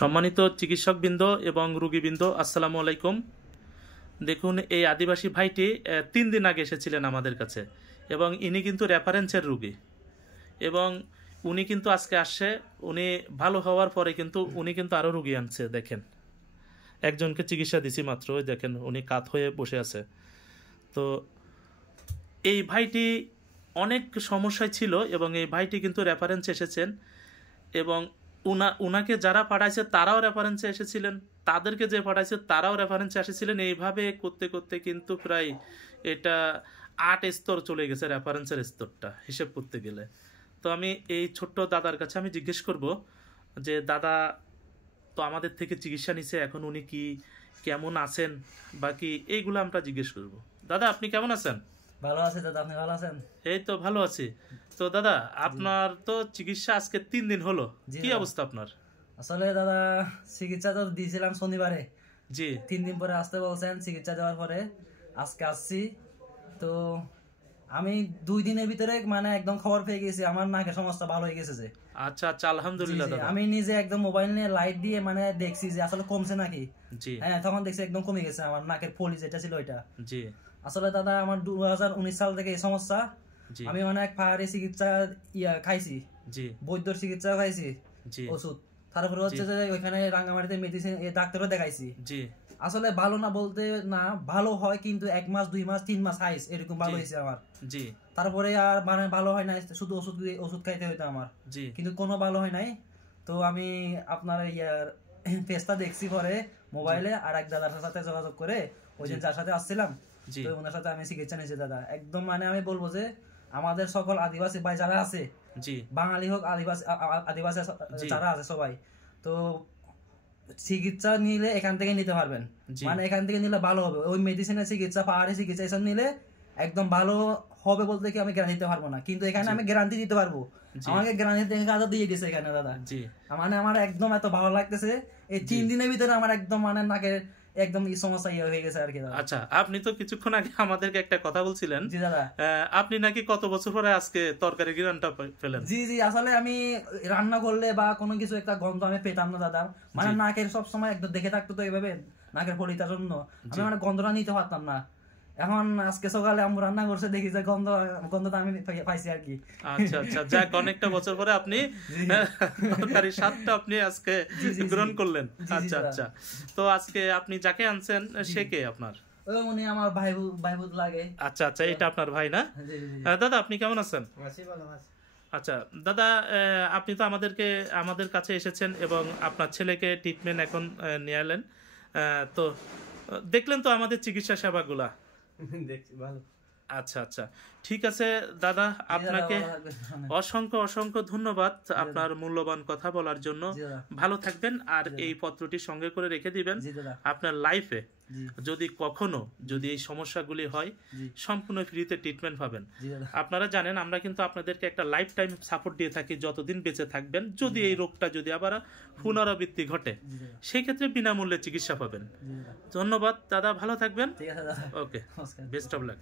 সম্মানিত চিকিৎসকবৃন্দ এবং রোগীবৃন্দ, আসসালামু আলাইকুম। দেখুন, এই আদিবাসী ভাইটি 3 দিন আগে এসেছিলেন আমাদের কাছে এবং ইনি কিন্তু রেফারেন্সের রোগী এবং উনি কিন্তু আজকে আসছে। উনি ভালো হওয়ার পরে কিন্তু উনি কিন্তু আরও রোগী আনছে। দেখেন, একজনকে চিকিৎসা দিছি মাত্র, ওই দেখেন উনি কাত হয়ে বসে আছে। তো এই ভাইটি অনেক সমস্যায় ছিল এবং এই ভাইটি কিন্তু রেফারেন্স এসেছেন এবং উনাকে যারা পাঠাইছে তারাও রেফারেন্সে এসেছিলেন, তাদেরকে যে পাঠাইছে তারাও রেফারেন্সে এসেছিলেন। এইভাবে করতে করতে কিন্তু প্রায় এটা 8 স্তর চলে গেছে, রেফারেন্সের স্তরটা হিসেব করতে গেলে। তো আমি এই ছোট্ট দাদার কাছে আমি জিজ্ঞেস করব যে দাদা তো আমাদের থেকে চিকিৎসা নিছে, এখন উনি কি কেমন আছেন বাকি এইগুলো আমরা জিজ্ঞেস করব। দাদা, আপনি কেমন আছেন? ভালো আছি দাদা, আপনি ভালো আছেন? এই তো ভালো আছি। তো দাদা, আপনার তো চিকিৎসা আজকে 3 দিন হলো, কি অবস্থা আপনার? আসলে দাদা চিকিৎসা তো দিয়েছিলাম শনিবারে। জি। 3 দিন পরে আসতে বলছেন। চিকিৎসা দেওয়ার পরে আজকে আসছি। তো আমি 2 দিনের ভিতরে মানে একদম খবর পেয়ে গেছি আমার নাকের সমস্যা ভালো হয়ে গেছে। যে আচ্ছা আচ্ছা, আলহামদুলিল্লাহ দাদা। আমি নিজে একদম মোবাইল নিয়ে লাইট দিয়ে মানে দেখছি যে আসলে কমছে নাকি। জি। হ্যাঁ, তখন দেখছি একদম কমে গেছে আমার নাকের ফলি যেটা ছিল ওইটা। জি। আসলে দাদা আমার 2019 সাল থেকে এই সমস্যা। আমি অনেক পাহাড়ি চিকিৎসা খাইছি, জি, বৈদ্য চিকিৎসা খাইছি, জি, ওষুধ। তারপরে হচ্ছে যে ওইখানে রাঙ্গামাটিতে মেডিসিন ডাক্তারও দেখাইছি। জি। আসলে ভালো না বলতে না, ভালো হয় কিন্তু 1 মাস 2 মাস 3 মাস হাইস এরকম ভালো হয়েছে আমার। জি। তারপরে আর মানে ভালো হয় নাই, শুধু ওষুধ খাইতে হইতো আমার। জি। কিন্তু কোনো ভালো হয় নাই। তো আমি আপনার পেজটা দেখছি পরে মোবাইলে, আর এক দাদার সাথে যোগাযোগ করে ওই যে যার সাথে আসছিলাম, তো ওনার সাথে আমি চিকিৎসা নিয়েছি দাদা। একদম মানে আমি বলবো যে আমাদের সকল আদিবাসী ভাই যারা আছে, জি, বাঙালি হোক আদিবাসী যারা আছে সবাই, তো চিকিৎসা নিলে এখান থেকে নিতে পারবেন। মানে এখান থেকে নিলে ভালো হবে। ওই মেডিসিনের চিকিৎসা, পাহাড়ি চিকিৎসা এসব নিলে একদম ভালো হবে বলতে কি আমি গ্যারান্টি দিতে পারবো না, কিন্তু এখানে আমি গ্যারান্টি দিতে পারবো। আমাকে গ্যারান্টি দিয়ে দিয়েছে এখানে দাদা। মানে আমার একদম এত ভালো লাগতেছে। এই 3 দিনের ভিতরে আমার একদম মানে নাকের একদম সমস্যা হয়ে গেছে আর কি দাদা। আচ্ছা, আপনি তো কিছুক্ষণ আগে আমাদেরকে একটা কথা বলছিলেন। জি দাদা। আপনি নাকি কত বছর পরে আজকে তরকারি ঘ্রাণটা পেলেন? জি জি, আসলে আমি রান্না করলে বা কোনো কিছু একটা গন্ধ আমি পেতাম না দাদা। মানে নাকের সবসময় একদম দেখে থাকতো তো এইভাবে নাকের ফলিতার জন্য আমি মানে গন্ধটা নিতে পারতাম না। এখন আজকে সকালে আমি রান্না করছে, দেখি যে গন্ধটা আমি পাইছি আর কি। আচ্ছা আচ্ছা, যাক, অনেকটা বছর পরে আপনি তরকারির স্বাদটা আপনি আজকে গ্রহণ করলেন। আচ্ছা আচ্ছা, তো আজকে আপনি যাকে আনছেন সে কে আপনার? উনি আমার ভাইবুত লাগে। আচ্ছা আচ্ছা, এটা আপনার ভাই না? দাদা, আপনি কেমন আছেন? আচ্ছা দাদা, আপনি তো আমাদের কাছে এসেছেন এবং আপনার ছেলেকে ট্রিটমেন্ট এখন নিয়ে এলেন। তো দেখলেন তো আমাদের চিকিৎসা সেবাগুলা? দেখছি, ভালো। আচ্ছা আচ্ছা, ঠিক আছে দাদা, আপনাকে অসংখ্য অসংখ্য ধন্যবাদ আপনার মূল্যবান কথা বলার জন্য। ভালো থাকবেন, আর এই পত্রটি সঙ্গে করে রেখে দিবেন। আপনার লাইফে যদি কখনো এই সমস্যাগুলি হয়, সম্পূর্ণ ফ্রিতে ট্রিটমেন্ট পাবেন। আপনারা জানেন আমরা কিন্তু আপনাদেরকে একটা লাইফ টাইম সাপোর্ট দিয়ে থাকি, যতদিন বেঁচে থাকবেন। যদি এই রোগটা যদি আবার পুনরাবৃত্তি ঘটে, সেই ক্ষেত্রে বিনামূল্যে চিকিৎসা পাবেন। ধন্যবাদ দাদা, ভালো থাকবেন। ওকে, বেস্ট অফ লাক।